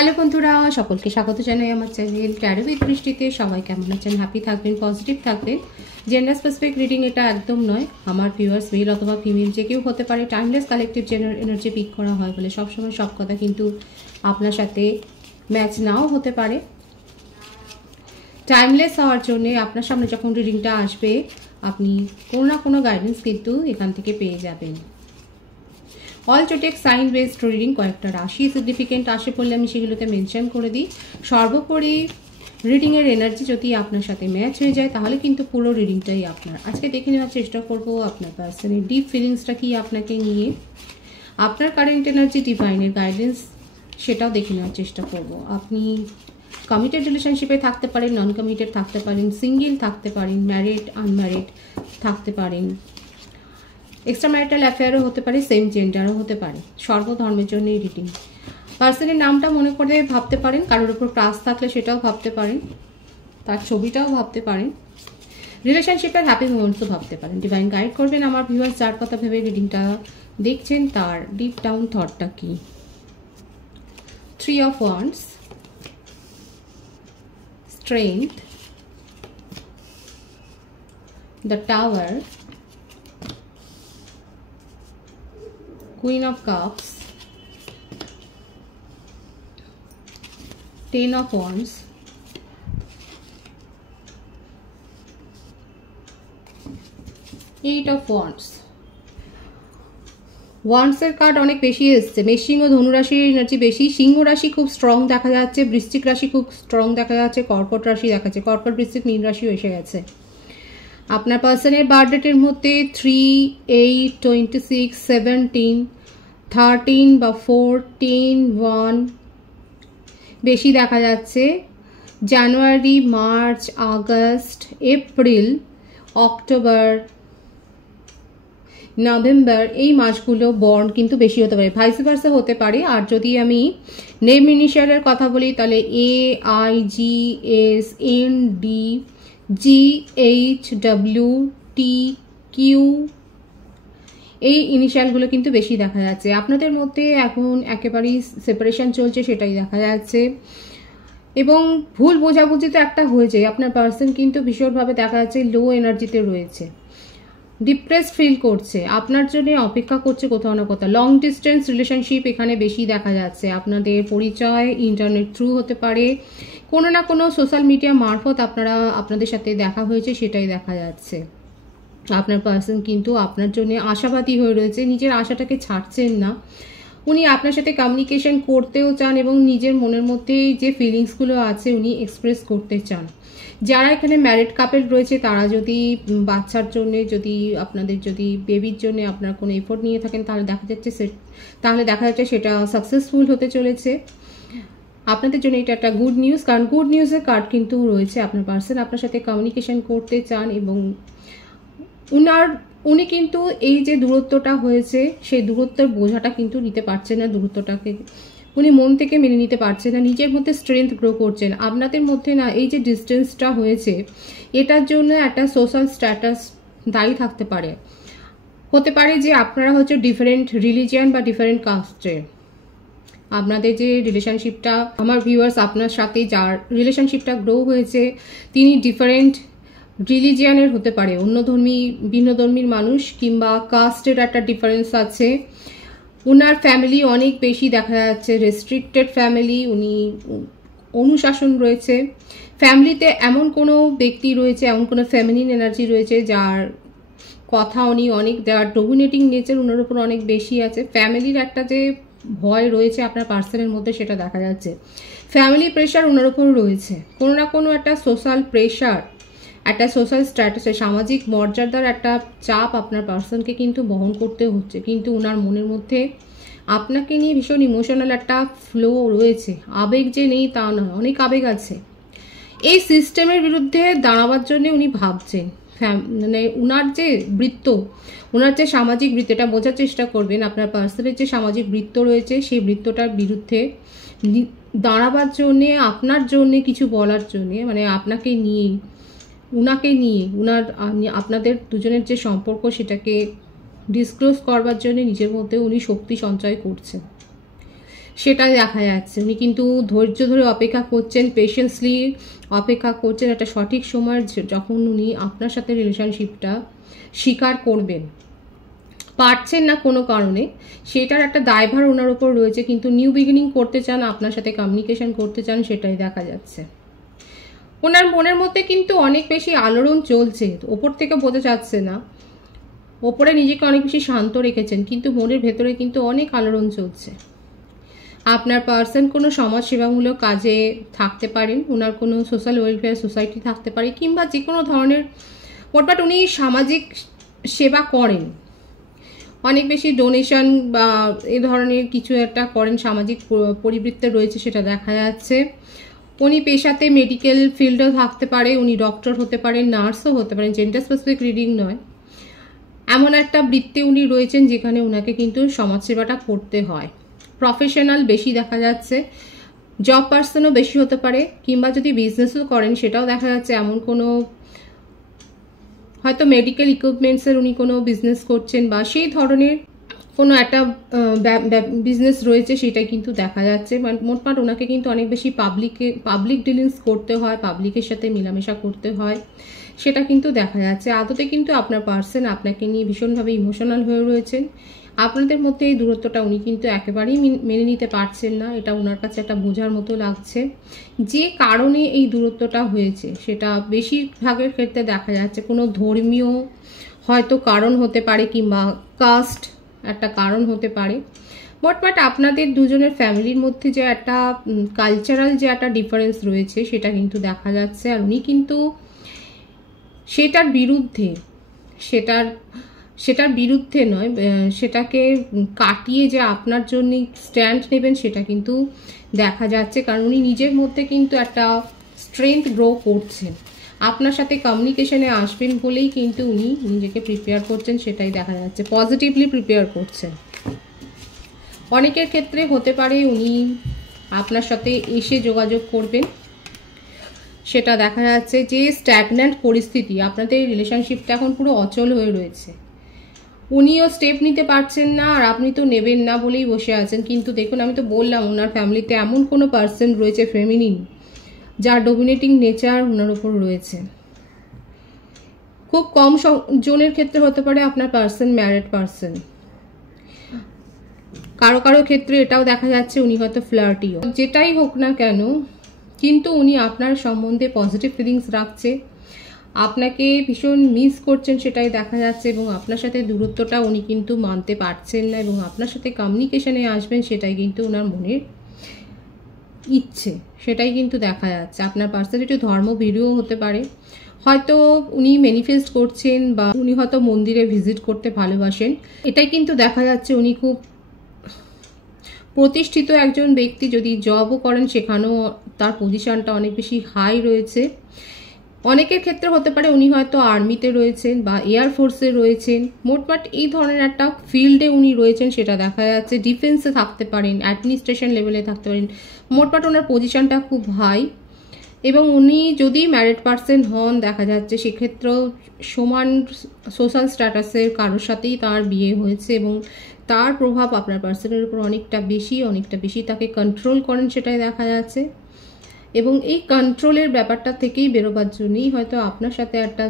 Hello বন্ধুরা, সকলকে স্বাগত জানাই আমার চ্যানেল ট্যারো উইথ বৃষ্টিতে। সবাই কেমন আছেন? হ্যাপি থাকবেন, পজিটিভ থাকবেন। জেন্ডার স্পেসিফিক রিডিং এটা একদম নয়। আমার ভিউয়ার্স মেল অথবা ফিমেল যে কেউ হতে পারে। টাইমলেস কালেকটিভ এনার্জি পিক করা হয় বলে সবসময় সব কথা কিন্তু আপনার সাথে ম্যাচ নাও হতে পারে। টাইমলেস হওয়ার জন্যে আপনার সামনে যখন রিডিংটা আসবে আপনি কোনো না কোনো গাইডেন্স কিন্তু এখান থেকে পেয়ে যাবেন। অল জোটেক সাইন বেসড রিডিং, কয়েকটা রাশি সিগনিফিকেন্ট আসে পড়লে আমি সেগুলোকে মেনশন করে দিই। সর্বোপরি রিডিংয়ের এনার্জি যদি আপনার সাথে ম্যাচ হয়ে যায় তাহলে কিন্তু পুরো রিডিংটাই আপনার। আজকে দেখে নেওয়ার চেষ্টা করব আপনার পার্সনের ডিপ ফিলিংসটা কি আপনাকে নিয়ে, আপনার কারেন্ট এনার্জি, ডিভাইনের গাইডেন্স সেটাও দেখে নেওয়ার চেষ্টা করব। আপনি কমিটেড রিলেশনশিপে থাকতে পারেন, নন কমিটেড থাকতে পারেন, সিঙ্গেল থাকতে পারেন, ম্যারিড আনম্যারিড থাকতে পারেন, এক্সট্রা ম্যারিটাল অ্যাফেয়ারও হতে পারে, সেম জেন্ডারও হতে পারে। সর্বধর্মের জন্য এই রিডিং। পার্সনের নামটা মনে করে ভাবতে পারেন, কারোর উপর ক্রাশ থাকলে সেটাও ভাবতে পারেন, তার ছবিটাও ভাবতে পারেন, রিলেশনশিপের হ্যাপি মোমেন্টসও ভাবতে পারেন। ডিভাইন গাইড করবেন আমার ভিউয়ার্স যার কথা ভেবে রিডিংটা দেখছেন তার ডিপ ডাউন থটটা কি। 3 of Wands, Strength, the Tower, Queen of Cups, 10 of Wands, Eight of Wands. ওয়ান্ডসের কার্ড অনেক বেশি এসছে। মেষ সিংহ ধনু রাশির এনার্জি বেশি। সিংহ রাশি খুব স্ট্রং দেখা যাচ্ছে, বৃশ্চিক রাশি খুব স্ট্রং দেখা যাচ্ছে, কর্কট রাশি দেখাচ্ছে, কর্কট বৃশ্চিক মীন রাশিও এসে গেছে। আপনার পার্সনের বার্থডেটের মধ্যে 3, 8, 26, 17, 13 বা 4, 10, 1 বেশি দেখা যাচ্ছে। January, March, August, April, October, November এই মাসগুলো বর্ন কিন্তু বেশি হতে পারে, ভাইস ভার্সা হতে পারে। আর যদি আমি নেম ইনিশিয়ালের কথা বলি তাহলে AIGSNDGHWTQ এই ইনিশিয়ালগুলো কিন্তু বেশি দেখা যাচ্ছে। আপনাদের মধ্যে এখন একেবারেই সেপারেশন চলছে সেটাই দেখা যাচ্ছে, এবং ভুল বোঝাবুঝি তো একটা হয়েছে। আপনার পার্সন কিন্তু ভীষণভাবে দেখা যাচ্ছে লো এনার্জিতে রয়েছে, ডিপ্রেসড ফিল করছে, আপনার জন্য অপেক্ষা করছে কোথাও না কোথাও। লং ডিস্টেন্স রিলেশনশিপ এখানে বেশি দেখা যাচ্ছে। আপনাদের পরিচয় ইন্টারনেট থ্রু হতে পারে, কোনো না কোনো সোশ্যাল মিডিয়া মারফত আপনাদের সাথে দেখা হয়েছে সেটাই দেখা যাচ্ছে। আপনার পার্সন কিন্তু আপনার জন্য আশাবাদী হয়ে রয়েছে, নিজের আশাটাকে ছাড়ছেন না। উনি আপনার সাথে কমিউনিকেশন করতেও চান এবং নিজের মনের মধ্যে যে ফিলিংসগুলো আছে উনি এক্সপ্রেস করতে চান। যারা এখানে ম্যারিড কাপল রয়েছে তারা যদি বাচ্চার জন্য, আপনাদের বেবির জন্য আপনার কোনো এফোর্ট নিয়ে থাকেন তাহলে দেখা যাচ্ছে সেটা সাকসেসফুল হতে চলেছে। আপনাদের জন্য এটা একটা গুড নিউজ, কারণ গুড নিউজের কার্ড কিন্তু রয়েছে। আপনার পার্সন আপনার সাথে কমিউনিকেশন করতে চান এবং উনি কিন্তু এই যে দূরত্বটা হয়েছে সেই দূরত্বের বোঝাটা কিন্তু নিতে পারছেন না, দূরত্বটাকে উনি মন থেকে মেনে নিতে পারছেন না, নিজের মধ্যে স্ট্রেংথ গ্রো করছেন। আপনাদের মধ্যে না এই যে ডিস্টেন্সটা হয়েছে এটার জন্য একটা সোশ্যাল স্ট্যাটাস দায়ী থাকতে পারে। হতে পারে যে আপনারা হচ্ছে ডিফারেন্ট রিলিজিয়ান বা ডিফারেন্ট কাস্টের। আপনাদের যে রিলেশনশিপটা, আমার ভিউয়ার্স আপনার সাথে যার রিলেশনশিপটা গ্রো হয়েছে তিনি ডিফারেন্ট রিলিজিয়ানের হতে পারে, ভিন্ন ধর্মীর মানুষ, কিংবা কাস্টের একটা ডিফারেন্স আছে। ওনার ফ্যামিলি অনেক বেশি দেখা যাচ্ছে রেস্ট্রিক্টেড ফ্যামিলি, উনি অনুশাসন রয়েছে ফ্যামিলিতে। এমন কোনো ব্যক্তি রয়েছে, এমন কোনো ফেমিনিন এনার্জি রয়েছে যার কথা উনি যার ডমিনেটিং নেচার ওনার উপর অনেক বেশি আছে। ফ্যামিলির একটা যে ভয় রয়েছে আপনার পার্সনের মধ্যে সেটা দেখা যাচ্ছে। ফ্যামিলি প্রেশার ওনার উপর রয়েছে, কোনো না কোনো একটা সোশ্যাল প্রেশার, একটা সোশ্যাল স্ট্যাটাসে সামাজিক মর্যাদার একটা চাপ আপনার পার্সনকে কিন্তু বহন করতে হচ্ছে। কিন্তু ওনার মনের মধ্যে আপনাকে নিয়ে ভীষণ ইমোশনাল একটা ফ্লো রয়েছে। আবেগ যে নেই তা নয়, অনেক আবেগ আছে। এই সিস্টেমের বিরুদ্ধে দাঁড়াবার জন্য উনি ভাবছেন। মানে ওনার যে বৃত্ত, ওনার যে সামাজিক বৃত্ত, এটা বোঝার চেষ্টা করবেন আপনার পার্সনের যে সামাজিক বৃত্ত রয়েছে সেই বৃত্তটার বিরুদ্ধে দাঁড়াবার জন্যে, আপনার জন্যে কিছু বলার জন্যে, মানে আপনাকে নিয়ে, উনাকে নিয়ে, আপনাদের দুজনের যে সম্পর্ক সেটাকে ডিসক্লোজ করবার জন্য নিজের মধ্যে উনি শক্তি সঞ্চয় করছেন। সেটা দেখা যাচ্ছে। উনি কিন্তু ধৈর্য ধরে অপেক্ষা করছেন, পেশেন্সলি অপেক্ষা করছেন একটা সঠিক সময় যখন উনি আপনার সাথে রিলেশনশিপটা স্বীকার করবেন। পারছেন না কোনো কারণে, সেটার একটা দায়ভার ওনার উপর রয়েছে, কিন্তু নিউ বিগিনিং করতে চান, আপনার সাথে কমিউনিকেশন করতে চান, সেটাই দেখা যাচ্ছে। ওনার মনের মধ্যে কিন্তু অনেক বেশি আলোড়ন চলছে, ওপর থেকে বোঝা যাচ্ছে না। ওপরে নিজেকে অনেক বেশি শান্ত রেখেছেন, কিন্তু মনের ভেতরে কিন্তু অনেক আলোড়ন চলছে। আপনার পার্সন কোনো সমাজসেবামূলক কাজে থাকতে পারেন, ওনার কোনো সোশ্যাল ওয়েলফেয়ার সোসাইটি থাকতে পারে, কিংবা যে কোনো ধরনের মোটমাট উনি সামাজিক সেবা করেন, অনেক বেশি ডোনেশন বা এ ধরনের কিছু একটা করেন, সামাজিক পরিবৃত্তে রয়েছে সেটা দেখা যাচ্ছে। উনি পেশাতে মেডিকেল ফিল্ডও থাকতে পারে, উনি ডক্টর হতে পারেন, নার্সও হতে পারেন, জেন্ডার স্পেসিফিক রিডিং নয়, এমন একটা বৃত্তে উনি রয়েছেন যেখানে ওনাকে কিন্তু সমাজসেবাটা করতে হয়। প্রফেশনাল বেশি দেখা যাচ্ছে, জব পার্সনও বেশি হতে পারে, কিংবা যদি বিজনেসও করেন সেটাও দেখা যাচ্ছে। এমন কোনো হয়তো মেডিকেল ইকুইপমেন্টসের উনি কোনো বিজনেস করছেন বা সেই ধরনের কোনো একটা বিজনেস রয়েছে, সেটাই কিন্তু দেখা যাচ্ছে। মোটমাট ওনাকে কিন্তু অনেক বেশি পাবলিক ডিলিংস করতে হয়, পাবলিকের সাথে মেলামেশা করতে হয়, সেটা কিন্তু দেখা যাচ্ছে। আদতে কিন্তু আপনার পার্সন আপনাকে নিয়ে ভীষণভাবে ইমোশনাল হয়ে রয়েছেন। আপনাদের মধ্যে এই দূরত্বটা উনি কিন্তু একেবারেই মেনে নিতে পারছেন না, এটা ওনার কাছে একটা বোঝার মতো লাগছে। যে কারণে এই দূরত্বটা হয়েছে সেটা বেশিরভাগের ক্ষেত্রে দেখা যাচ্ছে কোনো ধর্মীয় হয়তো কারণ হতে পারে, কিংবা কাস্ট একটা কারণ হতে পারে। বাট আপনাদের দুজনের ফ্যামিলির মধ্যে যে একটা কালচারাল যে একটা ডিফারেন্স রয়েছে সেটা কিন্তু দেখা যাচ্ছে। আর উনি কিন্তু সেটার বিরুদ্ধে, সেটার বিরুদ্ধে নয়, সেটাকে কাটিয়ে যে আপনার জন্য স্ট্যান্ড নেবেন সেটা কিন্তু দেখা যাচ্ছে। কারণ উনি নিজের মধ্যে কিন্তু একটা স্ট্রেংথ গ্রো করছেন, আপনার সাথে কমিউনিকেশনে আসবেন বলেই কিন্তু উনি নিজেকে প্রিপেয়ার করছেন, সেটাই দেখা যাচ্ছে। পজিটিভলি প্রিপেয়ার করছেন। অনেকের ক্ষেত্রে হতে পারে উনি আপনার সাথে এসে যোগাযোগ করবেন, সেটা দেখা যাচ্ছে। যে স্ট্যাগন্যান্ট পরিস্থিতি, আপনাদের রিলেশনশিপটা এখন পুরো অচল হয়ে রয়েছে, উনিও স্টেপ নিতে পারছেন না আর আপনি তো নেবেন না বলেই বসে আছেন। কিন্তু দেখুন, আমি তো বললাম ওনার ফ্যামিলিতে এমন কোনো পার্সন রয়েছে ফেমিনিন, যার ডমিনেটিং নেচার ওনার উপর রয়েছে। খুব কম জনের ক্ষেত্রে হতে পারে আপনার পার্সন ম্যারিড পার্সন, কারো কারো ক্ষেত্রে এটাও দেখা যাচ্ছে উনি হয়তো ফ্লার্টিও। যেটাই হোক না কেন, কিন্তু উনি আপনার সম্বন্ধে পজিটিভ ফিলিংস রাখছে, আপনাকে ভীষণ মিস করছেন সেটাই দেখা যাচ্ছে। এবং আপনার সাথে দূরত্বটা উনি কিন্তু মানতে পারছেন না, এবং আপনার সাথে কমিউনিকেশনে আসবেন সেটাই কিন্তু ওনার মনের ইচ্ছে, সেটাই কিন্তু দেখা যাচ্ছে। আপনার পার্সন একটু ধর্ম ভিডিও হতে পারে, হয়তো উনি ম্যানিফেস্ট করছেন, বা উনি হয়তো মন্দিরে ভিজিট করতে ভালোবাসেন, এটাই কিন্তু দেখা যাচ্ছে। উনি খুব প্রতিষ্ঠিত একজন ব্যক্তি, যদি জবও করেন সেখানেও তার পজিশনটা অনেক বেশি হাই রয়েছে। অনেকের ক্ষেত্রে হতে পারে উনি হয়তো আর্মিতে রয়েছেন বা এয়ারফোর্সে রয়েছেন, মোটমাট এই ধরনের একটা ফিল্ডে উনি রয়েছেন সেটা দেখা যাচ্ছে। ডিফেন্সে থাকতে পারেন, অ্যাডমিনিস্ট্রেশন লেভেলে থাকতে পারেন, মোটমাট ওনার পজিশনটা খুব হাই। এবং উনি যদি ম্যারিড পার্সন হন দেখা যাচ্ছে সেক্ষেত্রেও সমান সোশ্যাল স্ট্যাটাসের কারোর সাথেই তার বিয়ে হয়েছে, এবং তার প্রভাব আপনার পার্সনের উপর অনেকটা বেশি তাকে কন্ট্রোল করেন সেটাই দেখা যাচ্ছে। এবং এই কন্ট্রোলের ব্যাপারটা থেকেই বেরোবার জন্যই হয়তো আপনার সাথে একটা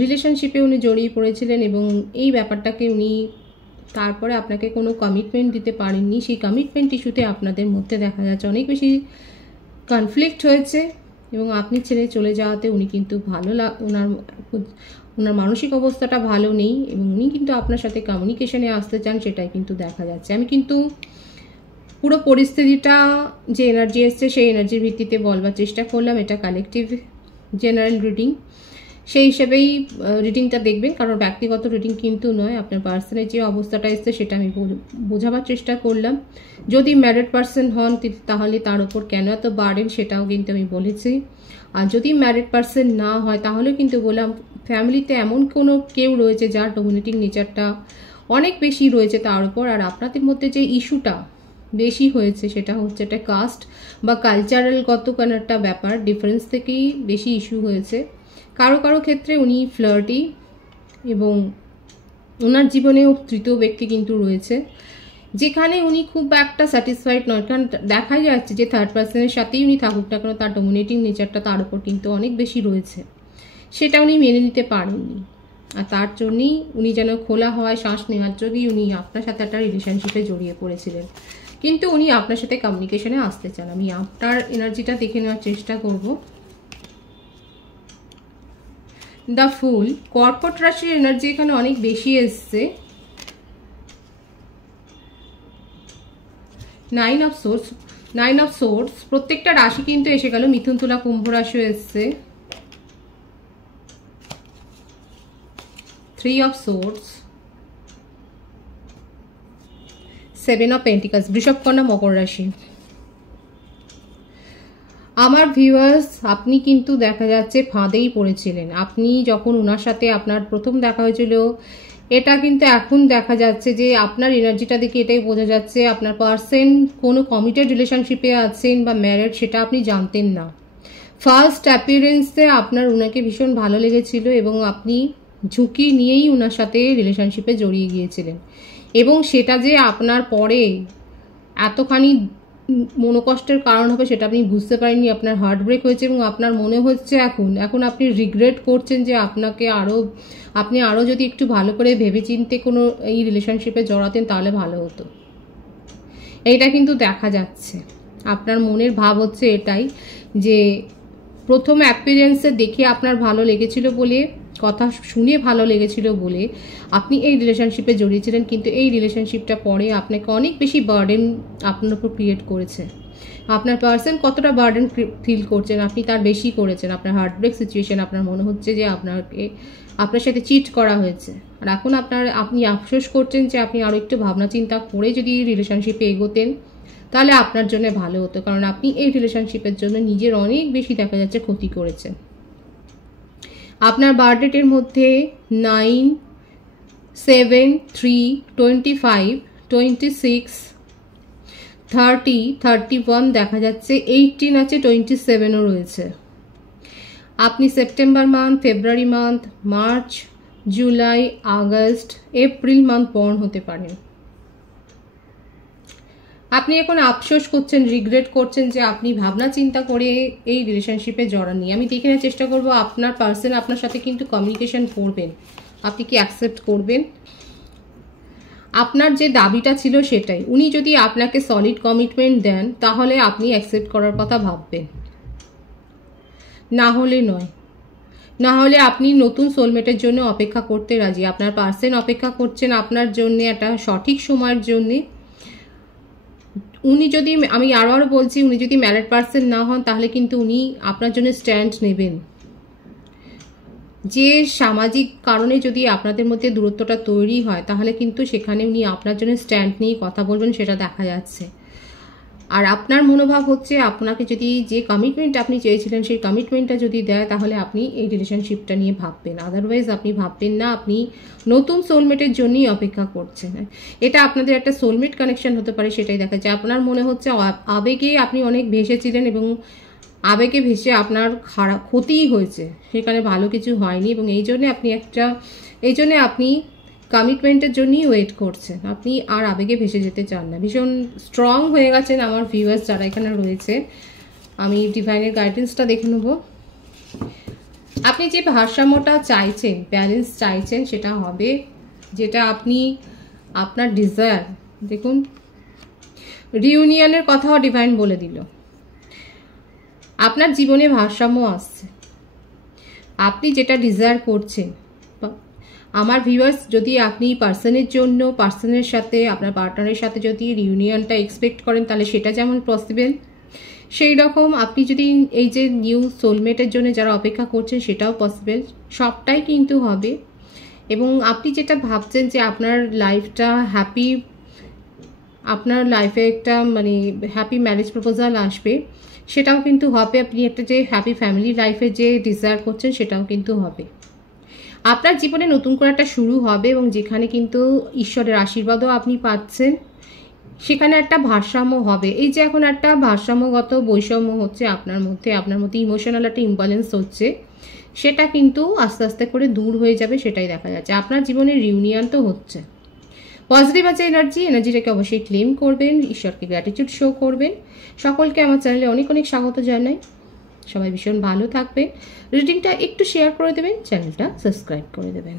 রিলেশনশিপে উনি জড়িয়ে পড়েছিলেন, এবং এই ব্যাপারটাকে উনি তারপরে আপনাকে কোনো কমিটমেন্ট দিতে পারেননি। সেই কমিটমেন্ট ইস্যুতে আপনাদের মধ্যে দেখা যাচ্ছে অনেক বেশি কনফ্লিক্ট হয়েছে, এবং আপনি ছেড়ে চলে যাওয়াতে উনি কিন্তু ওনার মানসিক অবস্থাটা ভালো নেই, এবং উনি কিন্তু আপনার সাথে কমিউনিকেশনে আসতে চান সেটাই কিন্তু দেখা যাচ্ছে। আমি কিন্তু পুরো পরিস্থিতিটা যে এনার্জি এসছে সেই এনার্জির ভিত্তিতে বলবার চেষ্টা করলাম। এটা কালেকটিভ জেনারেল রিডিং, সেই হিসেবেই রিডিংটা দেখবেন, কারণ ব্যক্তিগত রিডিং কিন্তু নয়। আপনার পার্সনের যে অবস্থাটা এসছে সেটা আমি বোঝাবার চেষ্টা করলাম। যদি ম্যারিড পার্সন হন তাহলে তার উপর কেন এত বার্ডেন সেটাও কিন্তু আমি বলেছি। আর যদি ম্যারিড পার্সন না হয় তাহলে কিন্তু বললাম ফ্যামিলিতে এমন কোনো কেউ রয়েছে যার ডমিনেটিং নেচারটা অনেক বেশি রয়েছে তার উপর। আর আপনাদের মধ্যে যে ইস্যুটা বেশি হয়েছে সেটা হচ্ছে একটা কাস্ট বা কালচারালগত কোনো একটা ব্যাপার ডিফারেন্স থেকেই বেশি ইস্যু হয়েছে। কারো কারো ক্ষেত্রে উনি ফ্লার্টি, এবং ওনার জীবনেও তৃতীয় ব্যক্তি কিন্তু রয়েছে, যেখানে উনি খুব একটা স্যাটিসফাইড নয়, কারণ দেখাই যাচ্ছে যে থার্ড পার্সনের সাথেই উনি থাকুক না কেন তার ডমিনেটিং নেচারটা তার উপর কিন্তু অনেক বেশি রয়েছে, সেটা উনি মেনে নিতে পারেননি। আর তার জন্যই উনি যেন খোলা হওয়ায় শ্বাস নেওয়ার জন্যই উনি আপনার সাথে একটা রিলেশনশিপে জড়িয়ে পড়েছিলেন, কিন্তু উনি আপনার সাথে কমিউনিকেশনে আসতে চান। আমি আপনার এনার্জিটা দেখে নেওয়ার চেষ্টা করব। দ্য ফুল, কর্কট রাশির এনার্জি এখানে অনেক বেশি এসছে। 9 অফ সোর্স, প্রত্যেকটা রাশি কিন্তু এসে গেল। মিথুন, তুলা, কুম্ভ রাশিও এসছে। 3 অফ সোর্স, 7 অফ পেন্টিকলস, বৃষভ, কন্যা, মকর রাশি। আমার ভিউয়ার্স, আপনি কিন্তু দেখা যাচ্ছে ফাঁদেই পড়েছিলেন। আপনি যখন ওনার সাথে আপনার প্রথম দেখা হয়েছিল, এটা কিন্তু এখন দেখা যাচ্ছে যে আপনার এনার্জিটা দেখে এটাই বোঝা যাচ্ছে আপনার পার্সন কোনো কমিটেড রিলেশনশিপে আছেন বা ম্যারেড, সেটা আপনি জানতেন না। ফার্স্ট অ্যাপিয়ারেন্সে আপনার ওনাকে ভীষণ ভালো লেগেছিল এবং আপনি ঝুঁকি নিয়েই ওনার সাথে রিলেশনশিপে জড়িয়ে গিয়েছিলেন, এবং সেটা যে আপনার পরে এতখানি মনোকষ্টের কারণ হবে সেটা আপনি বুঝতে পারেননি। আপনার হার্ট ব্রেক হয়েছে এবং আপনার মনে হচ্ছে এখন আপনি রিগ্রেট করছেন যে আপনি আরও যদি একটু ভালো করে ভেবেচিন্তে কোনো এই রিলেশনশিপে জড়াতেন তাহলে ভালো হতো। এইটা কিন্তু দেখা যাচ্ছে। আপনার মনের ভাব হচ্ছে এটাই যে প্রথম অ্যাপিয়ারেন্সে দেখে আপনার ভালো লেগেছিল বলে, কথা শুনে ভালো লেগেছিল বলে আপনি এই রিলেশনশিপে জড়িয়েছিলেন, কিন্তু এই রিলেশনশিপটা পরে আপনাকে অনেক বেশি বার্ডেন আপনার উপর ক্রিয়েট করেছে। আপনার পার্সন কতটা বার্ডেন ফিল করছেন আপনি তার বেশি করেছেন। আপনার হার্টব্রেক সিচুয়েশন, আপনার মনে হচ্ছে যে আপনার সাথে চিট করা হয়েছে, আর এখন আপনি আফসোস করছেন যে আপনি আরও একটু ভাবনা চিন্তা করে যদি রিলেশনশিপে এগোতেন তাহলে আপনার জন্য ভালো হতো, কারণ আপনি এই রিলেশনশিপের জন্য নিজের অনেক বেশি দেখা যাচ্ছে ক্ষতি করেছেন। আপনার বার্থডেটের মধ্যে 9, 7, 3, 25, 26, 30, 31 দেখা যাচ্ছে, 18 আছে, 27ও রয়েছে। আপনি September month, February month, March, July, August, April month born হতে পারেন। আপনি এখন আফসোস করছেন, রিগ্রেট করছেন যে আপনি ভাবনা চিন্তা করে এই রিলেশনশিপে জড়াননি। আমি দেখে নেওয়ার চেষ্টা করব আপনার পার্সন আপনার সাথে কিন্তু কমিউনিকেশন করবেন, আপনি কি অ্যাকসেপ্ট করবেন। আপনার যে দাবিটা ছিল সেটাই, উনি যদি আপনাকে সলিড কমিটমেন্ট দেন তাহলে আপনি অ্যাকসেপ্ট করার কথা ভাববেন, না হলে নয়। না হলে আপনি নতুন সোলমেটের জন্য অপেক্ষা করতে রাজি। আপনার পার্সন অপেক্ষা করছেন আপনার জন্য একটা সঠিক সময়ের জন্যে। উনি যদি, আমি আরও বলছি, উনি যদি ম্যারিড পার্সন না হন তাহলে কিন্তু উনি আপনার জন্য স্ট্যান্ড নেবেন। যে সামাজিক কারণে যদি আপনাদের মধ্যে দূরত্বটা তৈরি হয় তাহলে কিন্তু সেখানে উনি আপনার জন্য স্ট্যান্ড নিয়ে কথা বলবেন, সেটা দেখা যাচ্ছে। আর আপনার মনোভাব হচ্ছে আপনাকে যদি যে কমিটমেন্ট আপনি চেয়েছিলেন সেই কমিটমেন্টটা যদি দেয় তাহলে আপনি এই রিলেশনশিপটা নিয়ে ভাববেন, আদারওয়াইজ আপনি ভাববেন না। আপনি নতুন সোলমেটের জন্যই অপেক্ষা করছেন। এটা আপনাদের একটা সোলমেট কানেকশন হতে পারে, সেটাই দেখা যায়। আপনার মনে হচ্ছে আবেগে আপনি অনেক ভেসেছিলেন এবং আবেগে ভেসে আপনার খারাপ ক্ষতিই হয়েছে, সেখানে ভালো কিছু হয়নি, এবং এই জন্যে আপনি কমিটমেন্টের জন্যই ওয়েট করছেন। আপনি আর আবেগে ভেসে যেতে চান না, ভীষণ স্ট্রং হয়ে গেছেন আমার ভিউয়ার্স যারা এখানে রয়েছে। আমি ডিভাইনের গাইডেন্সটা দেখে নেব। আপনি যে ভারসাম্যটা চাইছেন, ব্যালেন্স চাইছেন, সেটা হবে, যেটা আপনি আপনার ডিজায়ার। দেখুন, রিউনিয়নের কথাও ডিভাইন বলে দিল। আপনার জীবনে ভারসাম্য আসছে, আপনি যেটা ডিজায়ার করছেন। আমার ভিউয়ার্স, যদি আপনি পার্সনের সাথে আপনার পার্টনারের সাথে যদি রিউনিয়নটা এক্সপেক্ট করেন তাহলে সেটা যেমন পসিবল, সেই রকম আপনি যদি এই যে নিউ সোলমেটের জন্য যারা অপেক্ষা করছেন সেটাও পসিবল, সবটাই কিন্তু হবে। এবং আপনি যেটা ভাবছেন যে আপনার লাইফটা হ্যাপি, আপনার লাইফে একটা হ্যাপি ম্যারেজ প্রপোজাল আসবে, সেটাও কিন্তু হবে। আপনি একটা যে হ্যাপি ফ্যামিলি লাইফে যে ডিজায়ার করছেন সেটাও কিন্তু হবে। আপনার জীবনে নতুন করে একটা শুরু হবে এবং যেখানে কিন্তু ঈশ্বরের আশীর্বাদও আপনি পাচ্ছেন, সেখানে একটা ভারসাম্য হবে। এই যে এখন একটা ভারসাম্যগত বৈষম্য হচ্ছে আপনার মধ্যে ইমোশনাল একটা ইমব্যালেন্স হচ্ছে, সেটা কিন্তু আস্তে আস্তে করে দূর হয়ে যাবে, সেটাই দেখা যাচ্ছে। আপনার জীবনে রিউনিয়ন তো হচ্ছে, পজিটিভ আছে এনার্জিটাকে অবশ্যই ক্লেম করবেন, ঈশ্বরকে গ্র্যাটিটিউড শো করবেন। সকলকে আমার চ্যানেলে অনেক অনেক স্বাগত জানাই। সবাই ভীষণ ভালো থাকবেন। রিডিংটা একটু শেয়ার করে দেবেন, চ্যানেলটা সাবস্ক্রাইব করে দেবেন।